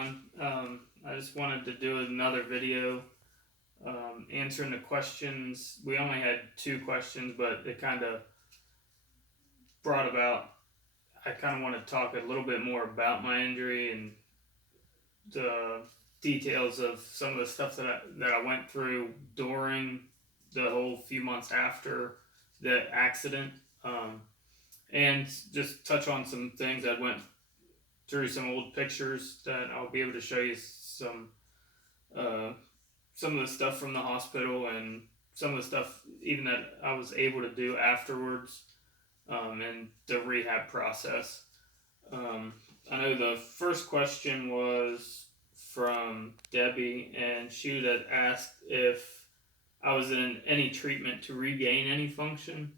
everyone. I just wanted to do another video answering the questions. We only had 2 questions, but it kind of brought about, I kind of want to talk a little bit more about my injury and the details of some of the stuff that I went through during the whole few months after the accident. And just touch on some things I went through, some old pictures that I'll be able to show you uh, some of the stuff from the hospital and some of the stuff even that I was able to do afterwards, and the rehab process. Um, I know the first question was from Debbie, and she had asked if I was in any treatment to regain any function,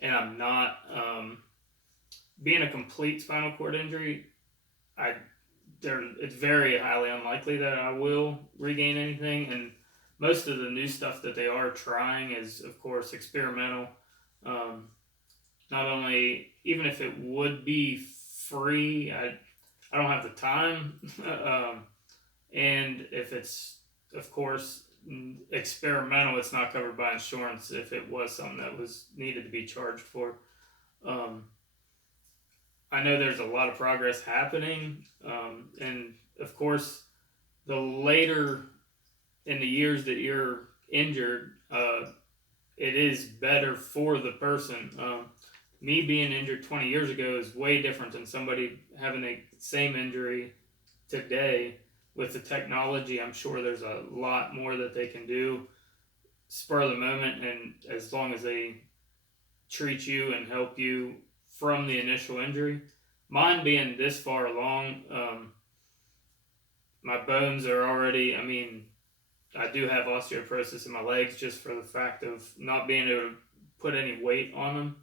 and I'm not. Being a complete spinal cord injury, it's very highly unlikely that I will regain anything, and most of the new stuff that they are trying is, of course, experimental. Um, Not only, even if it would be free, I don't have the time, and if it's, of course, experimental, it's not covered by insurance if it was something that was needed to be charged for. Um, I know there's a lot of progress happening, and of course, the later in the years that you're injured, it is better for the person. Me being injured 20 years ago is way different than somebody having the same injury today. With the technology, I'm sure there's a lot more that they can do spur of the moment, and as long as they treat you and help you from the initial injury. Mine being this far along, my bones are already, I mean, I do have osteoporosis in my legs just for the fact of not being able to put any weight on them.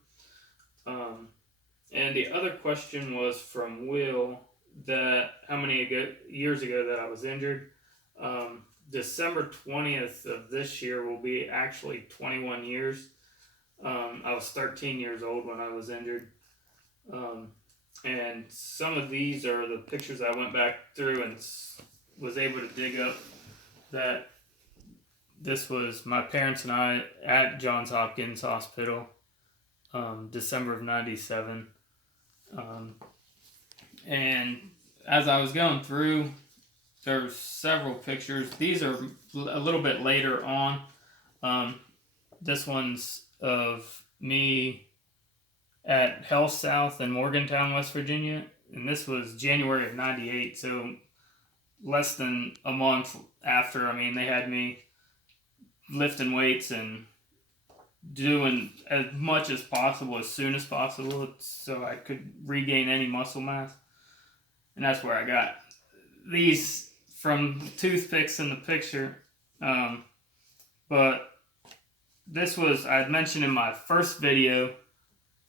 And the other question was from Will, that how many years ago that I was injured. December 20th of this year will be actually 21 years. I was 13 years old when I was injured. And some of these are the pictures I went back through and was able to dig up. That this was my parents and I at Johns Hopkins Hospital, December of '97. And as I was going through, there's several pictures. These are a little bit later on. This one's of me at Health South in Morgantown, West Virginia, and this was January of '98, so less than a month after. I mean, they had me lifting weights and doing as much as possible as soon as possible so I could regain any muscle mass. And that's where I got these from toothpicks in the picture. But this was, I had mentioned in my first video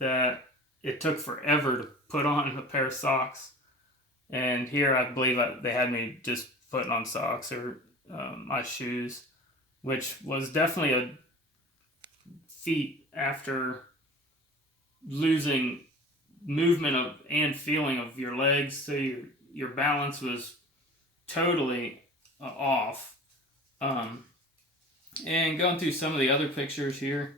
that it took forever to put on a pair of socks. And here I believe they had me just putting on socks or my shoes, which was definitely a feat after losing movement of and feeling of your legs. So your balance was totally off. And going through some of the other pictures here,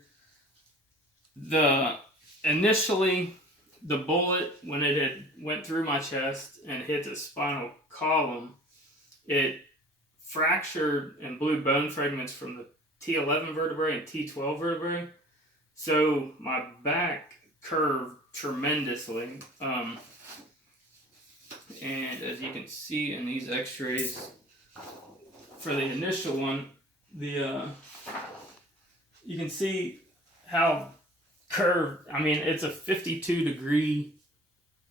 initially the bullet, when it had went through my chest and hit the spinal column, it fractured and blew bone fragments from the T11 vertebrae and T12 vertebrae. So my back curved tremendously. And as you can see in these x-rays, for the initial one, you can see how curved, I mean, it's a 52-degree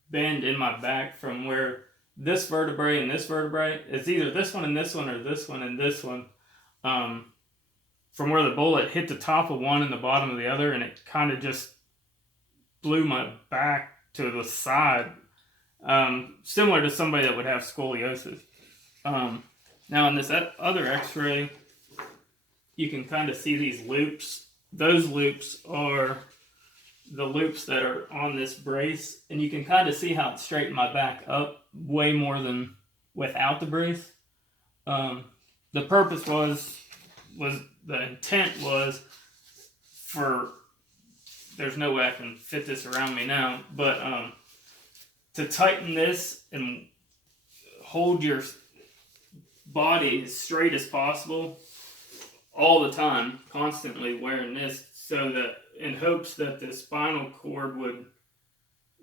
bend in my back from where this vertebrae and this vertebrae, it's either this one and this one or this one and this one, from where the bullet hit the top of one and the bottom of the other, and it kind of just blew my back to the side, similar to somebody that would have scoliosis. Now in this other x-ray, you can kind of see these loops. Those loops are the loops that are on this brace, and you can kind of see how it straightened my back up way more than without the brace. The purpose was the intent was for, there's no way I can fit this around me now, but to tighten this and hold your body as straight as possible all the time, constantly wearing this, so that in hopes that the spinal cord would,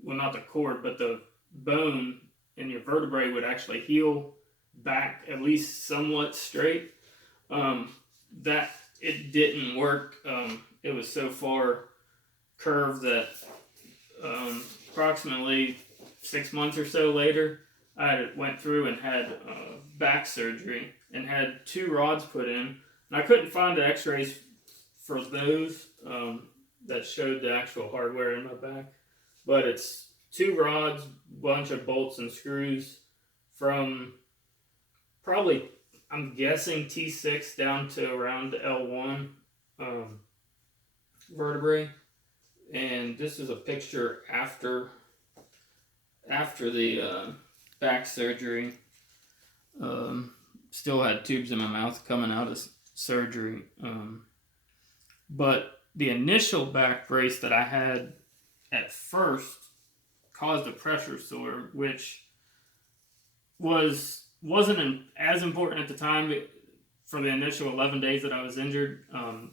well, not the cord, but the bone in your vertebrae would actually heal back at least somewhat straight. That it didn't work. It was so far curved that approximately 6 months or so later, I went through and had back surgery and had 2 rods put in. And I couldn't find the x-rays for those that showed the actual hardware in my back. But it's 2 rods, bunch of bolts and screws from probably, I'm guessing, T6 down to around L1 vertebrae. And this is a picture after the back surgery. Still had tubes in my mouth coming out of surgery. But the initial back brace that I had at first caused a pressure sore, which wasn't as important at the time. For the initial 11 days that I was injured,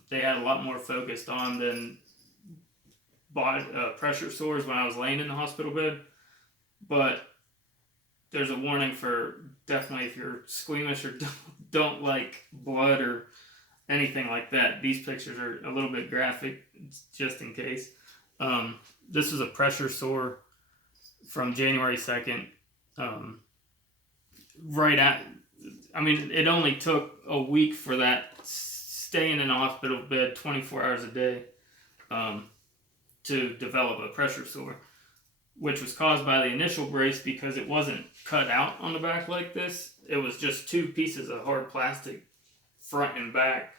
they had a lot more focused on than pressure sores when I was laying in the hospital bed. But there's a warning for, definitely, if you're squeamish or don't like blood or anything like that, these pictures are a little bit graphic, just in case. This is a pressure sore from January 2nd. It only took a week for that, staying in a hospital bed 24 hours a day, to develop a pressure sore, which was caused by the initial brace because it wasn't cut out on the back like this. It was just 2 pieces of hard plastic, front and back.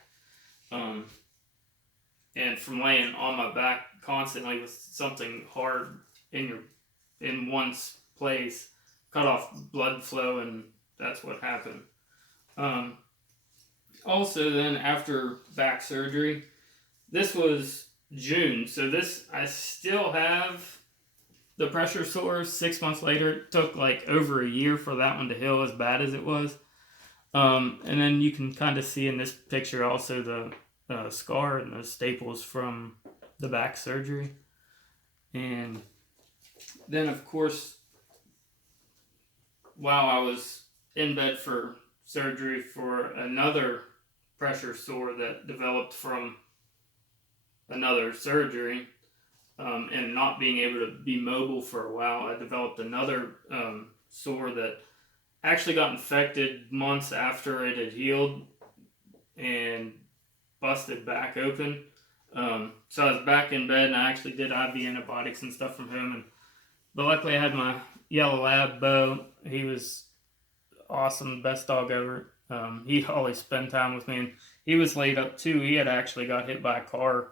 And from laying on my back constantly with something hard in one place, cut off blood flow, and that's what happened. Also, then after back surgery, this was June, so I still have the pressure sore 6 months later. It took like over a year for that one to heal, as bad as it was. And then you can kind of see in this picture also the scar and the staples from the back surgery. And then, of course, while I was in bed for surgery for another pressure sore that developed from another surgery, and not being able to be mobile for a while, I developed another sore that actually got infected months after it had healed and busted back open. So I was back in bed, and I actually did IV antibiotics and stuff from home. But luckily I had my yellow lab, Bo. He was awesome, best dog ever. He'd always spend time with me, and he was laid up too. He had actually got hit by a car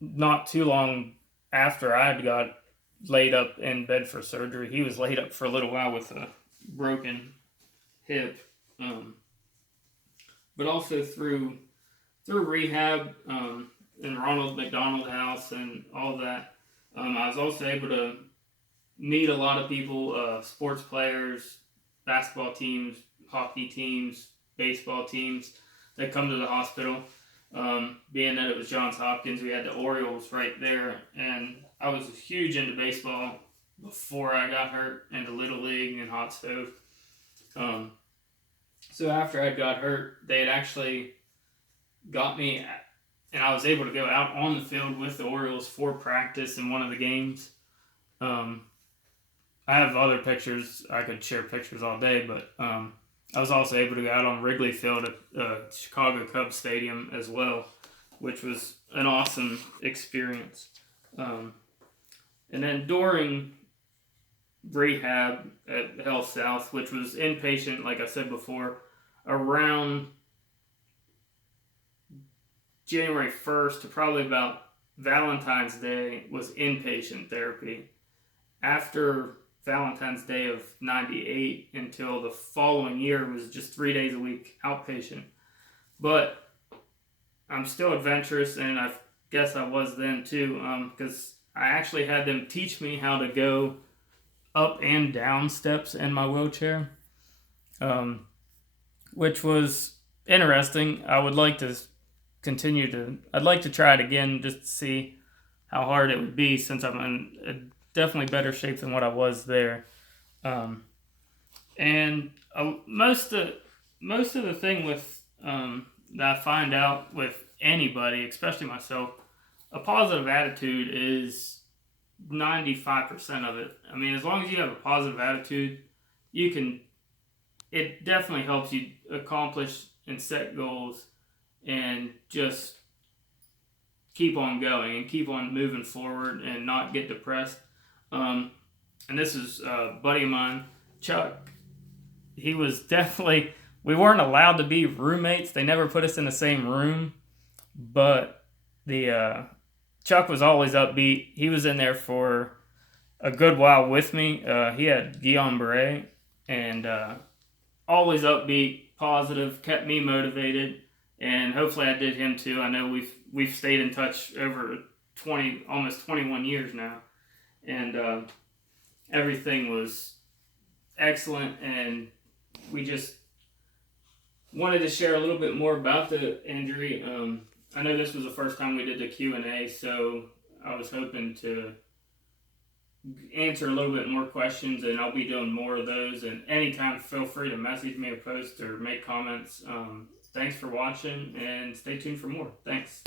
not too long after I had got laid up in bed for surgery. He was laid up for a little while with a broken hip. But also through rehab, in Ronald McDonald House and all that, I was also able to meet a lot of people, sports players, basketball teams, hockey teams, baseball teams that come to the hospital. Being that it was Johns Hopkins, we had the Orioles right there, and I was huge into baseball before I got hurt, into Little League and Hot Stove. So after I got hurt, they had actually got me, and I was able to go out on the field with the Orioles for practice in one of the games. I have other pictures. I could share pictures all day, but I was also able to go out on Wrigley Field at Chicago Cubs Stadium as well, which was an awesome experience. And then during rehab at Health South, which was inpatient, like I said before, around January 1st to probably about Valentine's Day was inpatient therapy. After Valentine's Day of '98 until the following year was just 3 days a week outpatient. But I'm still adventurous, and I guess I was then too, because I actually had them teach me how to go up and down steps in my wheelchair, which was interesting. I would like to I'd like to try it again just to see how hard it would be, since I'm in a definitely better shape than what I was there. And most of the thing with that I find out with anybody, especially myself, a positive attitude is 95% of it. I mean, as long as you have a positive attitude, you can. It definitely helps you accomplish and set goals, and just keep on going and keep on moving forward and not get depressed. And this is a buddy of mine, Chuck. He was definitely. We weren't allowed to be roommates. They never put us in the same room, but the Chuck was always upbeat. He was in there for a good while with me. He had Guillain-Barré, and always upbeat, positive, kept me motivated, and hopefully I did him too. I know we've stayed in touch over almost 21 years now, and everything was excellent, and we just wanted to share a little bit more about the injury. I know this was the first time we did the Q&A, so I was hoping to answer a little bit more questions, and I'll be doing more of those. And anytime, feel free to message me a post or make comments. Thanks for watching, and stay tuned for more. Thanks.